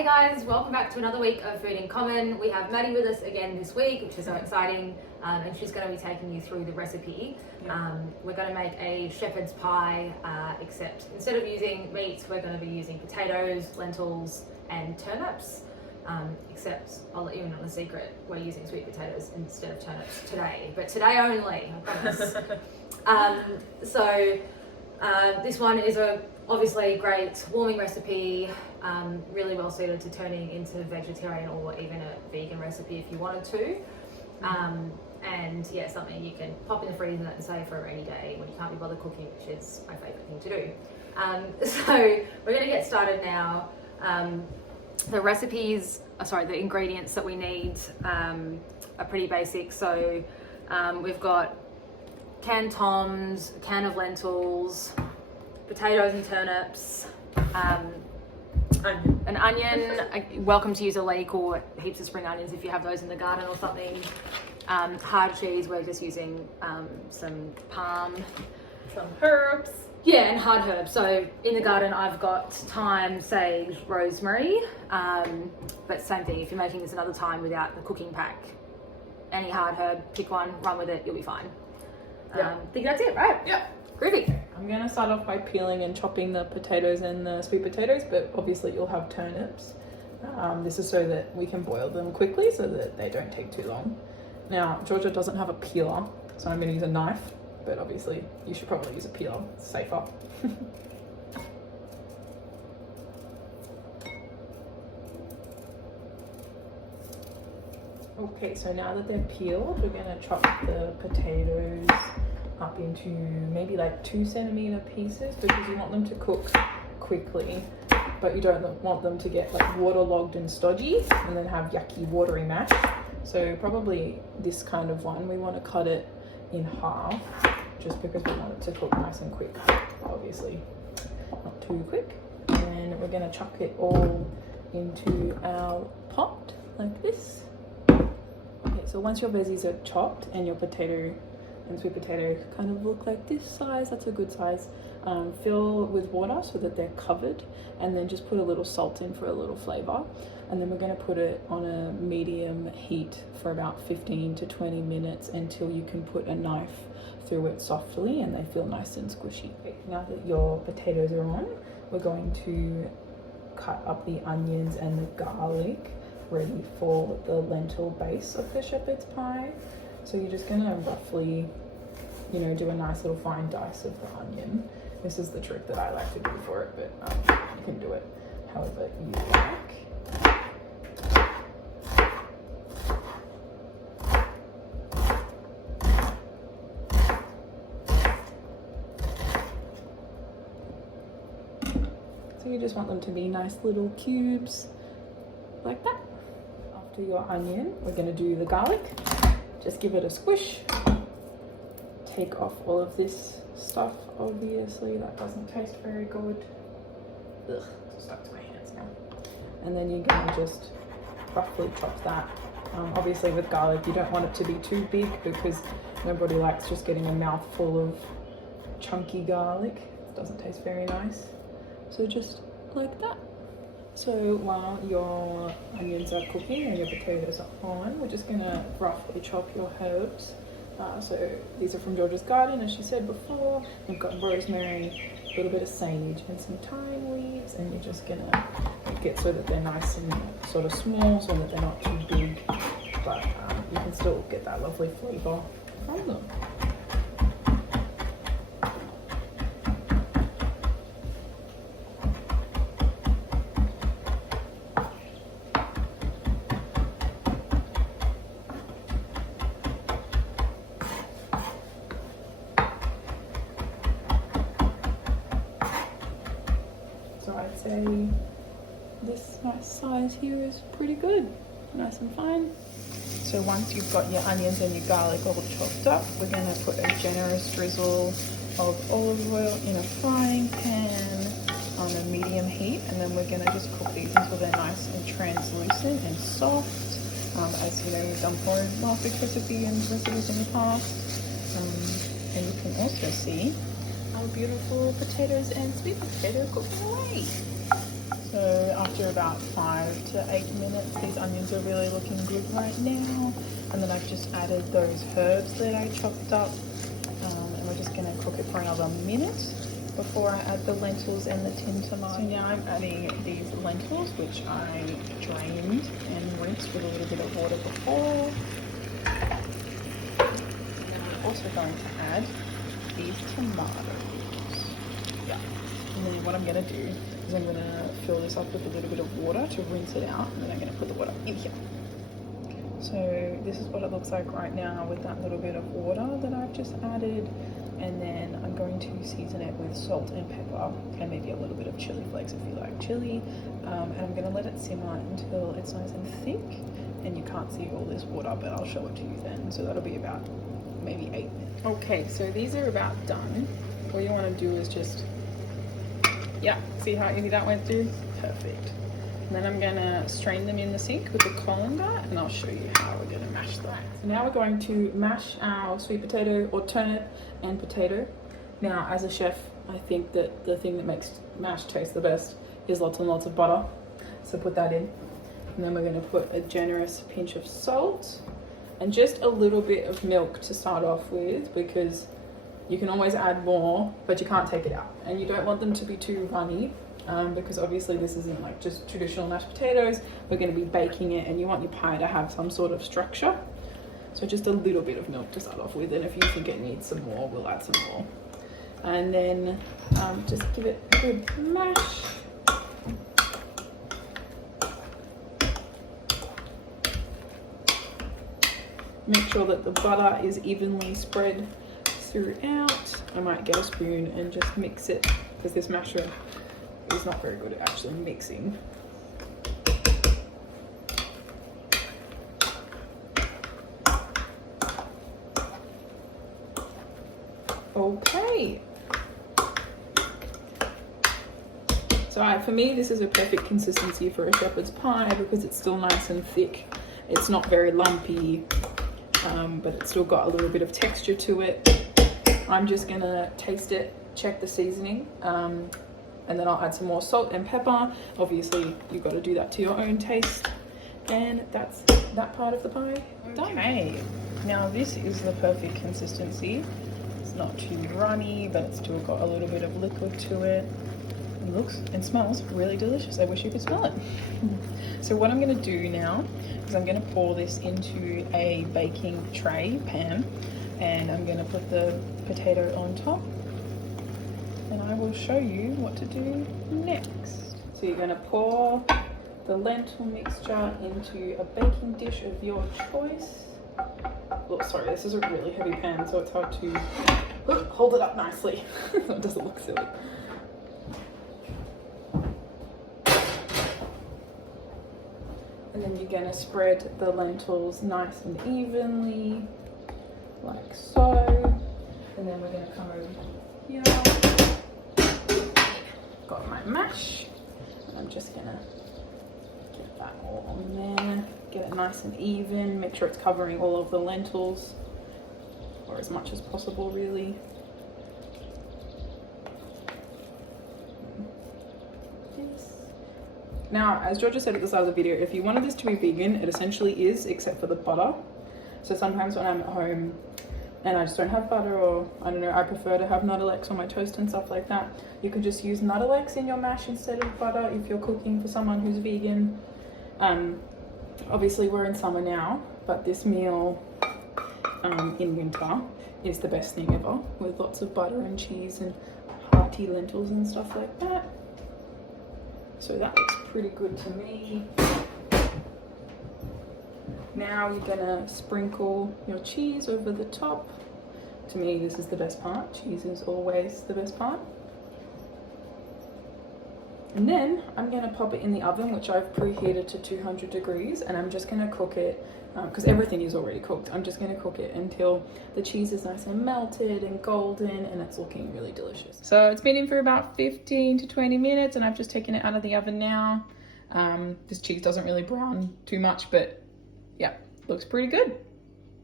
Hey guys, welcome back to another week of Food in Common. We have Maddie with us again this week, which is so exciting, and she's going to be taking you through the recipe. We're going to make a shepherd's pie, except instead of using meats, we're going to be using potatoes, lentils, and turnips. Except I'll let you in on a secret, we're using sweet potatoes instead of turnips today, but today only, I promise. This one is obviously a great warming recipe, really well suited to turning into vegetarian or even a vegan recipe if you wanted to. And yeah, something you can pop in the freezer and save for a rainy day when you can't be bothered cooking, which is my favourite thing to do. So we're going to get started now. The ingredients that we need are pretty basic. So we've got canned toms, a can of lentils, potatoes and turnips, an onion. Welcome to use a leek or heaps of spring onions if you have those in the garden or something. Hard cheese, we're just using some parm. Some herbs. Yeah, and hard herbs. So in the garden I've got thyme, sage, rosemary, but same thing, if you're making this another time without the cooking pack, any hard herb, pick one, run with it, you'll be fine. I think that's it, right? Yeah. Groovy. I'm going to start off by peeling and chopping the potatoes and the sweet potatoes, but obviously you'll have turnips. This is so that we can boil them quickly so that they don't take too long. Now, Georgia doesn't have a peeler, so I'm going to use a knife, but obviously you should probably use a peeler, it's safer. Okay, so now that they're peeled, we're going to chop the potatoes up into maybe like 2 centimeter pieces because you want them to cook quickly, but you don't want them to get like waterlogged and stodgy and then have yucky watery mash. So probably this kind of one, we want to cut it in half just because we want it to cook nice and quick, obviously not too quick. And we're going to chuck it all into our pot like this. Okay, so once your veggies are chopped and your potato and sweet potato kind of look like this size, that's a good size, fill with water so that they're covered, and then just put a little salt in for a little flavor. And then we're going to put it on a medium heat for about 15 to 20 minutes until you can put a knife through it softly and they feel nice and squishy. Okay, now that your potatoes are on, we're going to cut up the onions and the garlic ready for the lentil base of the shepherd's pie. So you're just gonna roughly, do a nice little fine dice of the onion. This is the trick that I like to do for it, but you can do it however you like. So you just want them to be nice little cubes like that. After your onion, we're going to do the garlic. Just give it a squish. Take off all of this stuff, obviously. That doesn't taste very good. Ugh, it's stuck to my hands now. And then you're going to just roughly chop that. Obviously with garlic, you don't want it to be too big because nobody likes just getting a mouthful of chunky garlic. It doesn't taste very nice. So just like that. So while your onions are cooking and your potatoes are on, we're just going to roughly chop your herbs. So these are from Georgia's garden, as she said before. We've got rosemary, a little bit of sage and some thyme leaves, and you're just going to get so that they're nice and sort of small so that they're not too big, but you can still get that lovely flavour from them. So I'd say this nice size here is pretty good, nice and fine. So once you've got your onions and your garlic all chopped up, we're going to put a generous drizzle of olive oil in a frying pan on a medium heat, and then we're going to just cook these until they're nice and translucent and soft. As you know, we've done for last week's recipe and recipes in the past. And you can also see our beautiful potatoes and sweet potato cooking away. So after about 5 to 8 minutes, these onions are really looking good right now. And then I've just added those herbs that I chopped up. And we're just gonna cook it for another minute before I add the lentils and the tin tomato. So now I'm adding these lentils, which I drained and rinsed with a little bit of water before. And I'm also going to add these tomatoes. Yeah. And then what I'm gonna do is I'm gonna fill this up with a little bit of water to rinse it out, and then I'm gonna put the water in here. So this is what it looks like right now with that little bit of water that I've just added. And then I'm going to season it with salt and pepper and maybe a little bit of chili flakes if you like chili. And I'm going to let it simmer until it's nice and thick. And you can't see all this water, but I'll show it to you then. So that'll be about maybe 8 minutes. Okay, so these are about done. All you want to do is just, yeah, see how easy that went through? Perfect. And then I'm gonna strain them in the sink with the colander, and I'll show you how we're gonna mash that. So now we're going to mash our sweet potato or turnip and potato. Now, as a chef, I think that the thing that makes mash taste the best is lots and lots of butter. So put that in. And then we're gonna put a generous pinch of salt and just a little bit of milk to start off with, because you can always add more, but you can't take it out. And you don't want them to be too runny. Because obviously this isn't like just traditional mashed potatoes. We're going to be baking it, and you want your pie to have some sort of structure. So just a little bit of milk to start off with, and if you think it needs some more, we'll add some more. And then just give it a good mash. Make sure that the butter is evenly spread throughout. I might get a spoon and just mix it, because this masher is not very good at actually mixing. Okay. So for me, this is a perfect consistency for a shepherd's pie because it's still nice and thick. It's not very lumpy, but it's still got a little bit of texture to it. I'm just gonna taste it, check the seasoning, and then I'll add some more salt and pepper. Obviously, you've got to do that to your own taste. And that's that part of the pie done. Okay, now this is the perfect consistency. It's not too runny, but it's still got a little bit of liquid to it. It looks and smells really delicious. I wish you could smell it. So what I'm gonna do now is I'm gonna pour this into a baking tray pan, and I'm gonna put the potato on top. And I will show you what to do next. So you're going to pour the lentil mixture into a baking dish of your choice. Oh, sorry, this is a really heavy pan, so it's hard to hold it up nicely so it doesn't look silly. And then you're going to spread the lentils nice and evenly, like so. And then we're going to come over here. Got my mash, and I'm just gonna get that all on there, get it nice and even, make sure it's covering all of the lentils, or as much as possible really. Now, as Georgia said at the start of the video, if you wanted this to be vegan, it essentially is, except for the butter. So sometimes when I'm at home and I just don't have butter, or I don't know, I prefer to have Nuttelex on my toast and stuff like that, you could just use Nuttelex in your mash instead of butter if you're cooking for someone who's vegan. Obviously we're in summer now, but this meal in winter is the best thing ever, with lots of butter and cheese and hearty lentils and stuff like that. So that looks pretty good to me. Now you're gonna sprinkle your cheese over the top. To me, this is the best part. Cheese is always the best part. And then I'm gonna pop it in the oven, which I've preheated to 200 degrees, and I'm just gonna cook it, because everything is already cooked. I'm just gonna cook it until the cheese is nice and melted and golden, and it's looking really delicious. So it's been in for about 15 to 20 minutes, and I've just taken it out of the oven now. This cheese doesn't really brown too much, but yeah, looks pretty good.